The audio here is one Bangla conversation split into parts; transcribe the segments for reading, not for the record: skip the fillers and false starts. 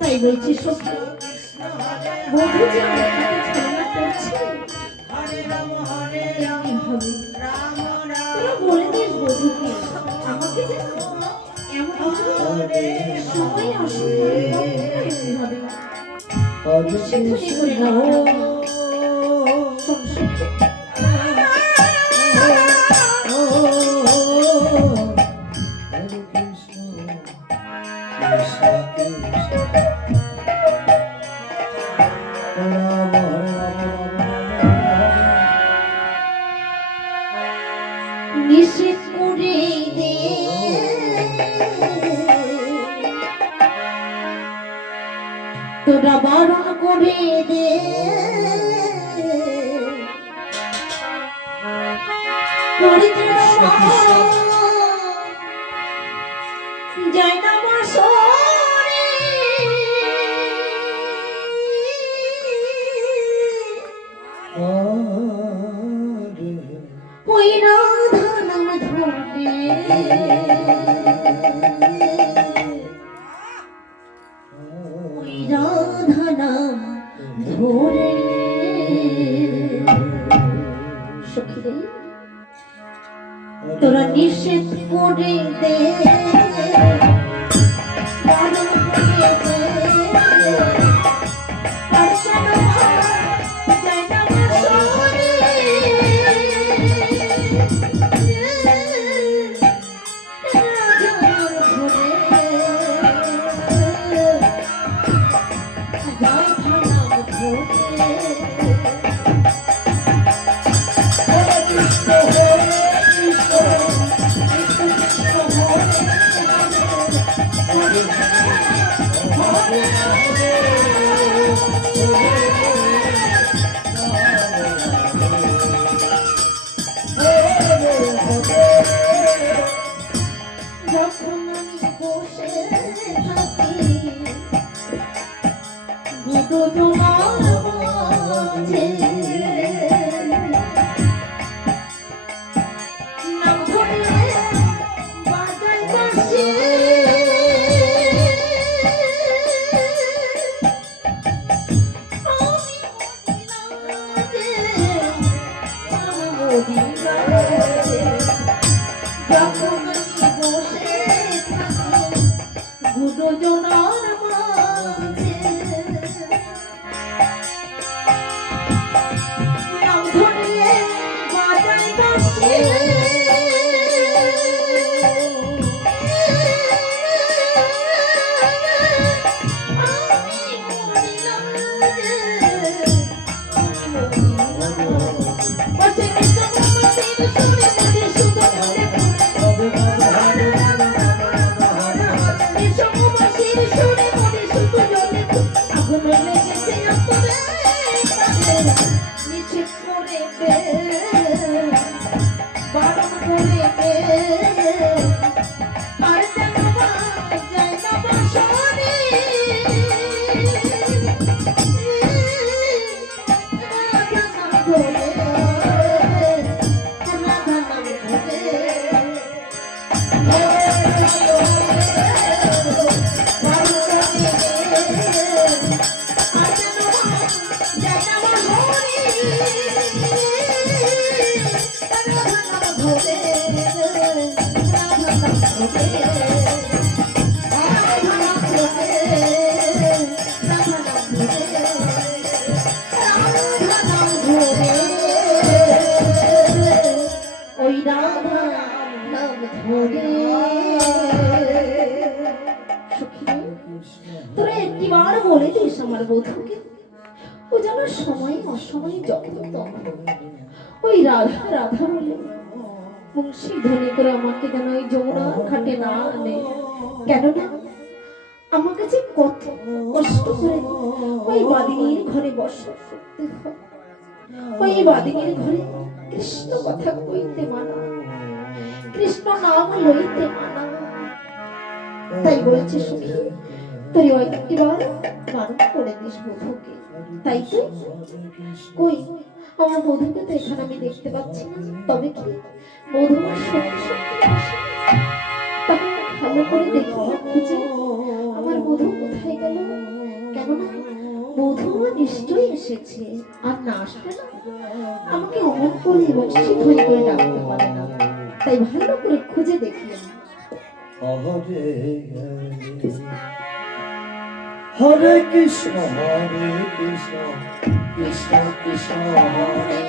তাই বলছি সত্যি বধূ যে আমার ছলনা করছে তোরা বলে দিস বধূকে আমাকে যেন এমন সময় আসতে হবে সেখানে করে নিষেধ করে দে তোরা বারণ করে দে যায় না ওই রাধা নাম ধরে ওই রাধা নাম ধরে সখী তোরা নিষেধ করে দে বারণ করে দে তোরা একটিবার বলে দিস আমার বধূকে ও যেন সময় অসময়ে যখন তখন ওই রাধা রাধা বলে বংশী ধ্বনি করে আমাকে যেন ওই যমুনা ঘাটে না আনে। কেননা আমার কাছে কত কষ্ট করে ওই বাদিনীর ঘরে বসে করতে হয়। ওই বাদিনীর ঘরে কৃষ্ণ কথা কইতে মানা, কৃষ্ণ নাম লইতে মানা। তাই বলেছে সখী তুই ওই একটিবার বারণ করে দিস বধূকে। তাই তো কই আমার বধূকে তো এখানে আমি দেখতে পাচ্ছি না। তবে কি বধূ আমার সত্যি সত্যি আসে? তখন ভালো করে দেখি না খুঁজে আমার বধূ কোথায় গেল। কেননা বধূ আমার নিশ্চয়ই এসেছে, আর না আসবে না আমাকে অমন করে এবং শিখই করে ডাকতে পারে না। তাই ভালো করে খুঁজে দেখি। হরে কৃষ্ণ হরে কৃষ্ণ কৃষ্ণ কৃষ্ণ হরে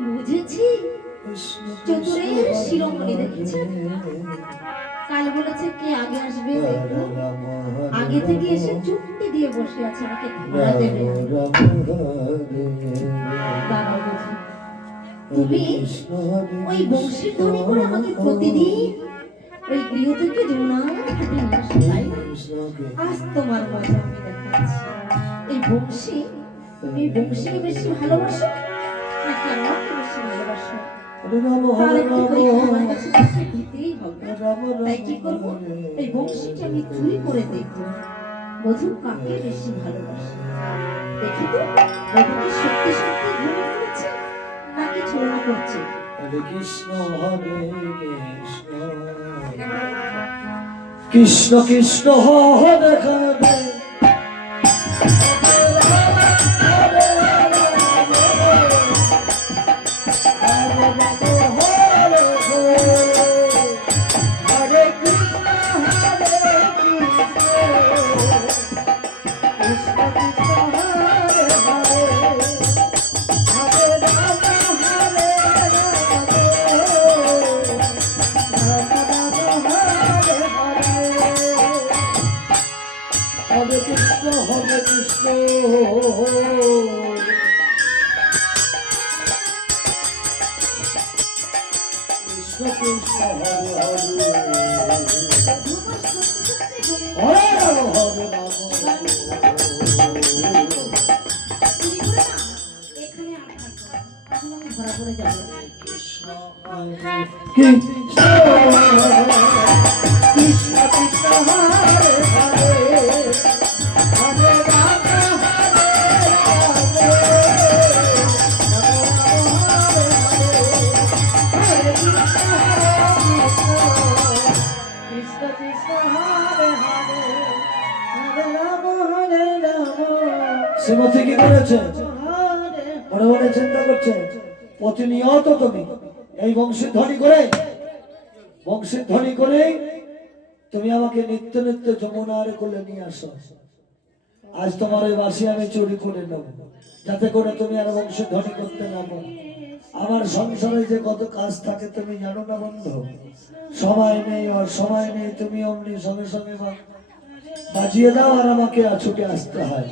বুঝেছি চতুরের শিরোমণি দেখেছেন। কাল বলেছে কে আগে আসবে দেখো, আগে থেকে এসে চুক্তি দিয়ে বসে আছে আমাকে ধরা দেবে। তুমি ওই বংশীর ধ্বনি করে আমাকে প্রতিদিন ওই গৃহ থেকে যমুনা ঘাটে নিয়ে আসো। আজ তোমার মজা আমি দেখাচ্ছি। এই বংশী, তুমি বংশীকে বেশি ভালোবাসো নাকি আমাকে বেশি ভালোবাসো? তাই কি করবো, এই বংশীকে আমি চুরি করে দেখবো বধূ কাকে বেশি ভালোবাসে। দেখি তো বধূকে সত্যি সত্যি ধ্বনি করেছে নাকি ছলনা করছে। হরে কৃষ্ণ হরে কৃষ্ণ কৃষ্ণ কৃষ্ণ হরে হরে শ্রীমতী কি করেছে? মনে মনে চিন্তা করছে প্রতিনিয়ত তুমি এই বংশীর ধ্বনি করে তুমি আমাকে নিত্য নিত্য যমুনার কোলে নিয়ে আসো। আজ তোমার ওই বাসি আমি চুরি করে নেব, যাতে করে তুমি আর বংশীর ধ্বনি করতে না পারো। আমার সংসারে যে কত কাজ থাকে তুমি জানো না বন্ধু। সময় নেই, আর সময় নেই, তুমি অমনি সঙ্গে সঙ্গে বাজিয়ে দাও আর আমাকে ছুটে আসতে হয়।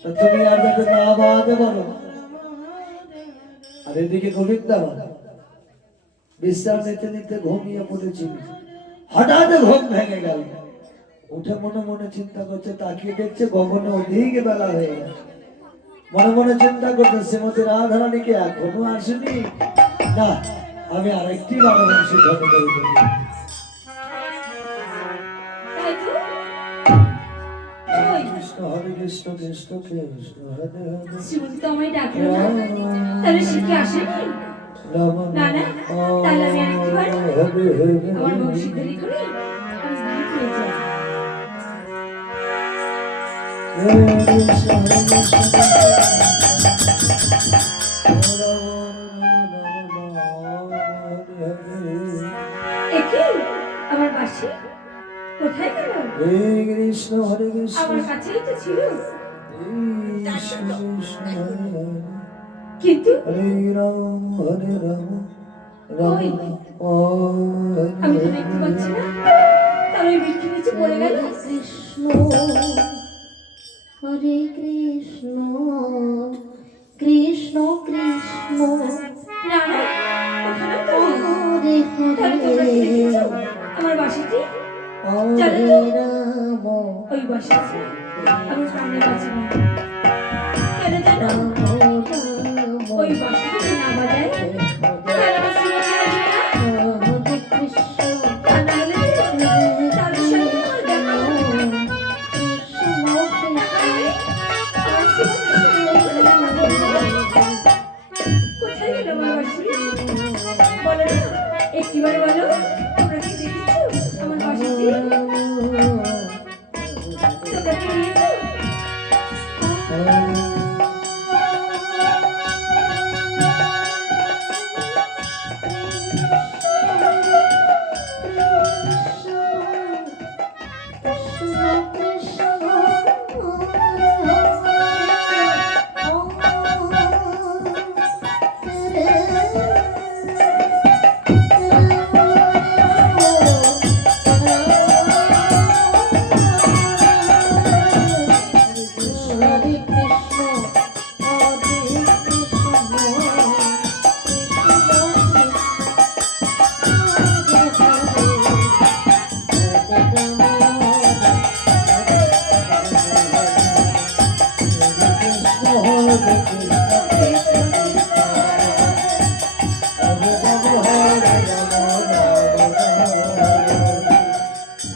তা তুমি আর যাতে না বাঁধে বলো। আর এদিকে গোবিন্দা বিশ্রাম নিতে নিতে ঘুমিয়ে পড়েছিল। হঠাৎ ঘুম ভেঙে গেল। উঠে মনে মনে চিন্তা করছে, তাকিয়ে দেখছে গগনে ওদিকে বেলা হয়ে গেছে। মনে মনে চিন্তা করছে শ্রীমতী রাধারানী কি এখনো আসেনি? না, আমি আরেকটি বারবংশী ধর্ম করে দেব। কৃষ্ণ হরে কৃষ্ণ কৃষ্ণ কৃষ্ণ হরে হরে শ্রীমতী তো আমায় ডাকলো না, তাহলে সে কি আসেনি? না না, তাহলে আমি আরেকবার আমার বংশীধ্বনি করে আমি স্নান করে যাই। একে আমার বাসি কোথায় গেল? হরে কৃষ্ণ হরে কৃষ্ণ আমার কাছেই তো ছিল, কৃষ্ণ কৃষ্ণ হরে হরে কিন্তু হরে রাম রাম আমি তো দেখতে পাচ্ছি না। তবে বৃক্ষের নিচে পড়ে গেল। কৃষ্ণ হরে কৃষ্ণ কৃষ্ণ কৃষ্ণ না না, ওখানে তো হরে তাহলে তোমরা কি দেখেছো আমার বাসাটি? জানো তো রাম ওই বাসাটি আমার প্রাণে বাঁচে না। কেন জানো? ওই বাসাটি যদি না বাজায় তাহলে আমার শ্রীমতী আসবে না। হরে কৃষ্ণ তা না হলে তার সঙ্গে আমার দেখা হবে না। কৃষ্ণ তাহলে আমার শ্রীমতীর সঙ্গে দেখা হবে না। কোথায় গেল আমার বাসি? বলো না, একটিবার বলো, তোমরা কি দেখেছো আমার বাসাটি? তোমরা কি নিয়েছো?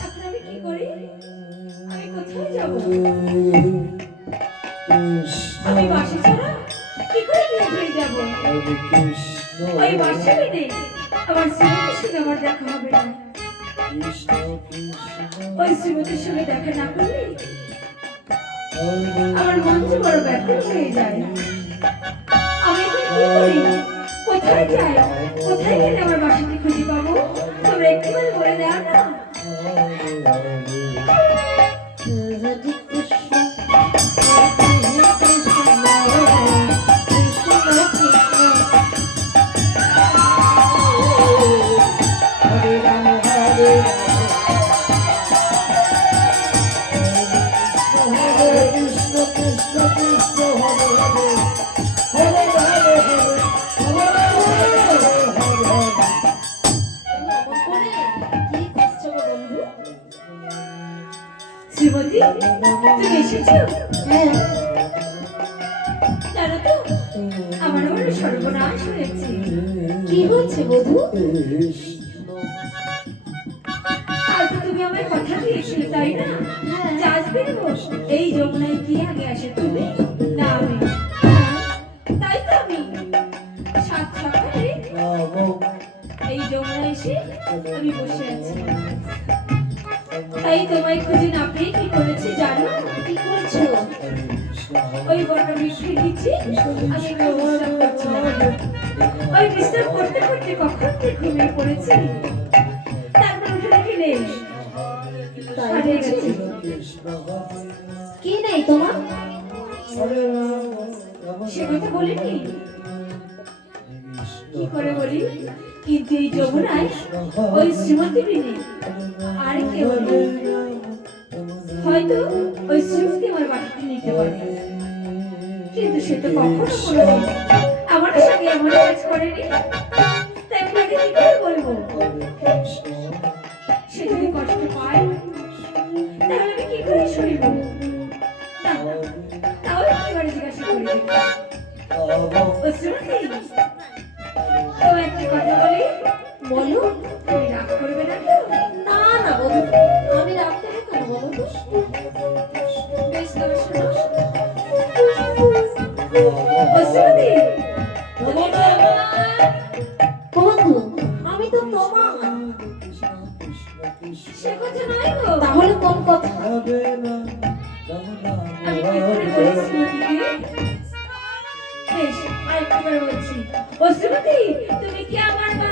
এখন আমি কি করি? আমি কোথায় যাব? আমি বাসি ছাড়া কি করে নিয়ে যাব? ওই বাসি নেই, আমার শ্রীমতীর সঙ্গে আমার দেখা হবে না। ওই শ্রীমতীর সঙ্গে দেখা না করলে আমার মন যে বড় ব্যাকুল হয়ে যায়। আমি এখন কি করি? কোথায় যাই? কোথায় গেলে আমার বাসাটি খুঁজে পাবো? তোমরা একটুখানি বলে দাও না। শ্রীমতী, তুমি এসেছো? হ্যাঁ জানো তো আমার বড় সর্বনাশ হয়েছে। কি হয়েছে বধূ? আর তো তুমি আমার কথা দিয়েছিলে, তাই না? যে আসবে এই যমুনায় কি আগে আসে, তুমি না আমি? তাই তো আমি সাত সকালে এই যমুনায় এসে আমি বসে আছি। তাই তোমায় খুঁজে না পেয়ে কি করেছি জানো? কি করছো? ওই বড় বৃক্ষের নিচে আমি একটু বিশ্রাম করছিলাম। ওই বিশ্রাম করতে করতে কখন যে ঘুমিয়ে পড়েছি। তারপর উঠে দেখি নেই, হারিয়ে গেছি। কি নেই তোমার? সে কথা বলিনি। করে বলি, কিন্তু এই যমুনায় ওই শ্রীমতী বিনে আর কেউ নেই। হয়তো ওই শ্রীমতী আমার বাড়িতে নিতে পারবে, কিন্তু সে তো কখনো কোনোদিন আমার সঙ্গে এমন কাজ করেনি। তাই আমি তাকে কি করে বলবো? সে যদি কষ্ট পায় তাহলে আমি কি করে সইব? না, তাও একবারে জিজ্ঞাসা করে দেখি। ও শ্রীমতী, তো একটা কথা বলি, বলো। তুমি রাগ করবে না তো? না না বধূ, আমি রাগ করবো কেন বলো তো? বেশ, তবে শোনো। ও শ্রীমতী, তুমি কি আমার- বন্ধু, আমি তো তোমার। সে কথা নয় গো। তাহলে কোন কথা? আমি কি করে বলি শ্রীমতীকে? বেশ, আরেকবার বলছি। ও শ্রীমতী, তুমি কি আমার মা?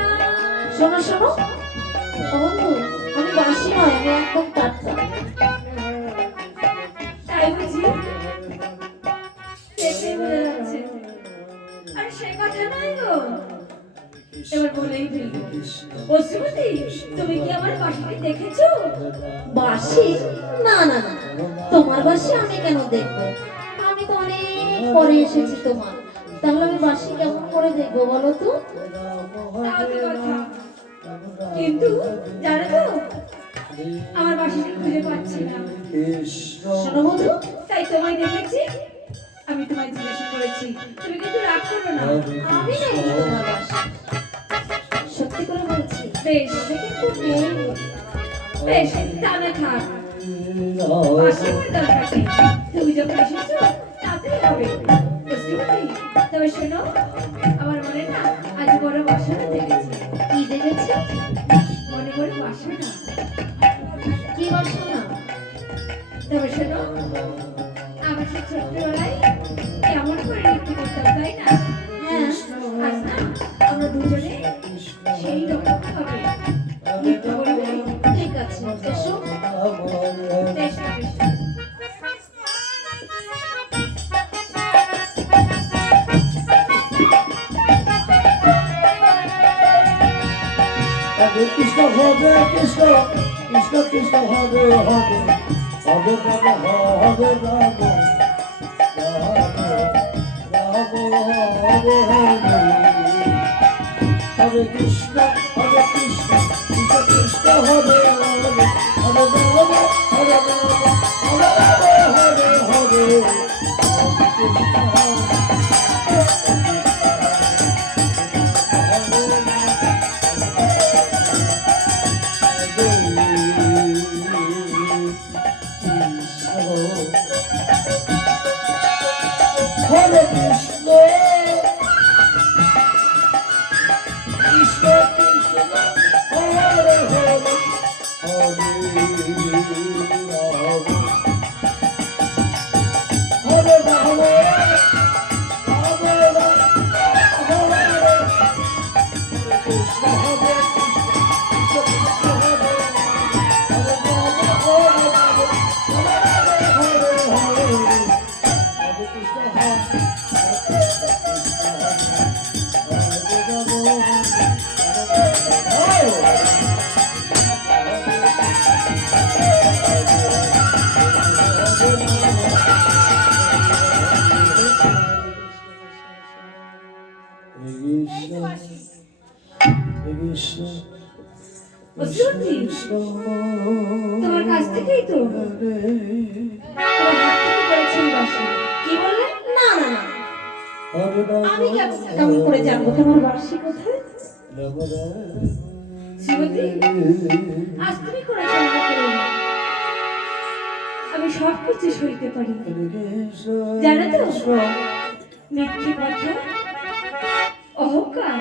শোনো শোনো, ও বন্ধু, আমি বাসি নয়, আমি একদম টাটকা। তাই বুঝি? দেখেই বোঝা যাচ্ছে। আর সে কথা নয় গো। এবার বলেই ফেলবো। ও শ্রীমতী, তুমি কি আমার বাসাটি দেখেছো? বাসি? না না না, তোমার বাসি আমি কেন দেখবো? আমি তো অনেক পরে এসেছি তোমার, তাহলে আমি বাসি কেমন করে দেখবো বলো তো? তাও তো কথা। কিন্তু জানো তো, আমার বাসাটি খুঁজে পাচ্ছি না। শোনো বন্ধু, তাই তোমায় দেখেছি, আমি তোমায় জিজ্ঞাসা করেছি। তুমি কিন্তু রাগ করো না। আমি নাকি তোমার বাসি? সত্যি করে বলছি, বেশ, আমি কিন্তু নেই। বেশ, জানা থাক। বাসা করে দরকার নেই। তুমি যখন এসেছো তাতেই হবে। বুঝতে তবে শোনো, আমার মনে না আজ বড় বাসনা দেখেছি। কি দেখেছি? মনে করে বাসনা। কি বাসো না? তবে শোনো, আমার সে ছোট্টবেলায় কেমন করে নৃত্য করতাম, তাই না? হ্যাঁ, আজ না আমরা দুজনে সেই রকম ভাবে নৃত্য করবে। ঠিক আছে, এসো। বেশ, বেশ। কৃষ্ণ হবে কৃষ্ণ, কৃষ্ণ কৃষ্ণ হবে হবে, হবে রাম হবে রাম, রাম হবে হবে। হরে কৃষ্ণ হরে কৃষ্ণ, কৃষ্ণ কৃষ্ণ হবে হবে, হরে রাম হরে রাম, হরে রাম হরে হরে। হরে কৃষ্ণ কৃষ্ণ কৃষ্ণ হরে হরে, হরে রাম হরে রাম, রাম রাম হরে হরে। কৃষ্ণ হরে কৃষ্ণ, কৃষ্ণ হরে হরে, হরে রাম হরে রাম, হরে হরে হরে। হরে কৃষ্ণ হরে তোমার কাছ থেকেই তো, তোমার হাত থেকে করেছি এই বাসি। কি বললে? না না না, আমি কেমন করে জানবো তোমার বাসি কোথায়? শ্রীমতী, আজ তুমি করেছো আমাকে করে না। আমি সব কিছু সইতে পারি, জানো তো? মিথ্যে কথা, অহংকার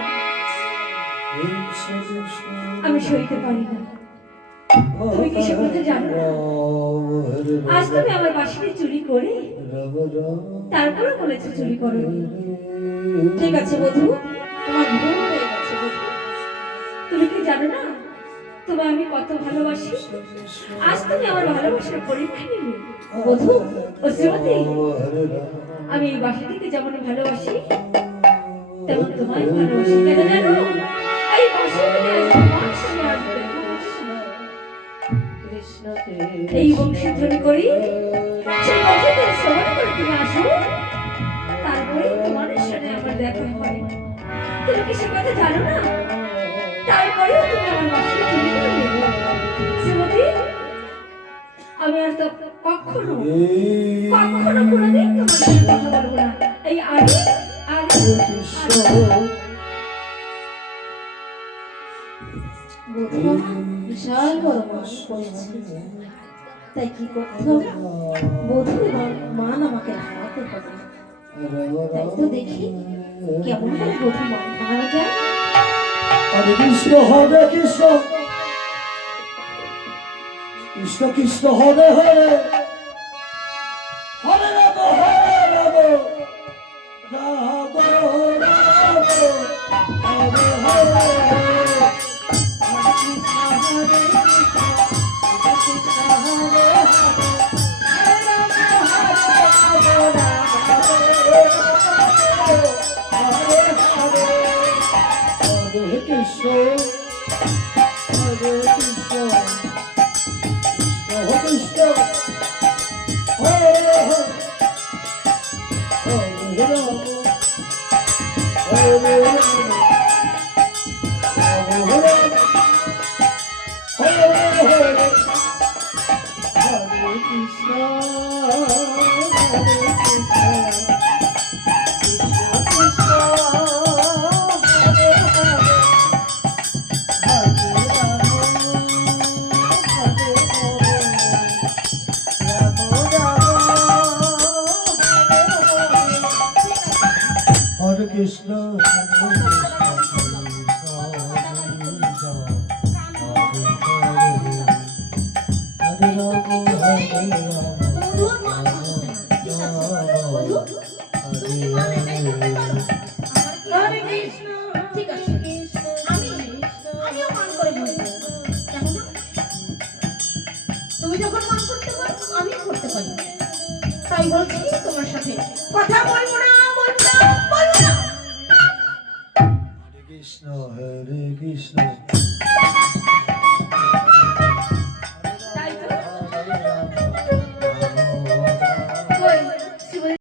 আমি সইতে পারি না। তুমি কি সে কথা জানো না? আজ তুমি আমার বাসাটি চুরি করে তারপরে বলেছো চুরি করো। ঠিক আছে বধূ, তোমার ভুল হয়ে গেছে বধূ। তুমি কি জানো না তোমায় আমি কত ভালোবাসি? আজ তুমি আমার ভালোবাসার পরীক্ষা নিলে বধূ, ও শ্রীমতী, আমি এই বাসাটিকে যেমন ভালোবাসি তেমন তোমায় ভালোবাসি কেন জানো? এই বাসি বলে তোমার সঙ্গে আসবে। এই বংশীধ্বনি করি সেই বংশীদের সমান করে তুমি আসো, তারপরে তোমার সাথে আমার দেখা হয়। তুমি কি সে কথা জানো না? তারপরেও তুমি আমার বাসি চুরি করলে। শ্রীমতী, আমি আর তো কখনো কখনো কোনোদিন তোমার সাথে কথা বলবো না। এই আরে আরে বধূ বিশাল বড় মান করেছি, তাই কি করতে হবে? বধূ এবং মান আমাকে হারাতে হবে। তাই তো দেখি কেমন করে বধূ মান হারানো যায়। হরে কৃষ্ণ হরে Krishna Krishna Krishna Hare Hare Hare Ram Ram Ram Hare Hare Krishna, Hare Krishna, Krishna Krishna, Hare Hare, Hare Rama, Hare Rama, Rama Rama, Hare Hare, Hare Krishna, Hare Krishna, Krishna Krishna. Hare Krishna, বধূর মান হচ্ছে না। ঠিক আছে বধূ, তুমি কি মান এটাই করতে পারো? হরে কৃষ্ণ, ঠিক আছে আমিও মান করে বলবো। কেন না? তুমি যখন মান করতে পারো আমিও করতে পারি, তাই বলছি তোমার সাথে কথা বলবো না, বলবো না, বলবো না। Hare Krishna, Hare Krishna.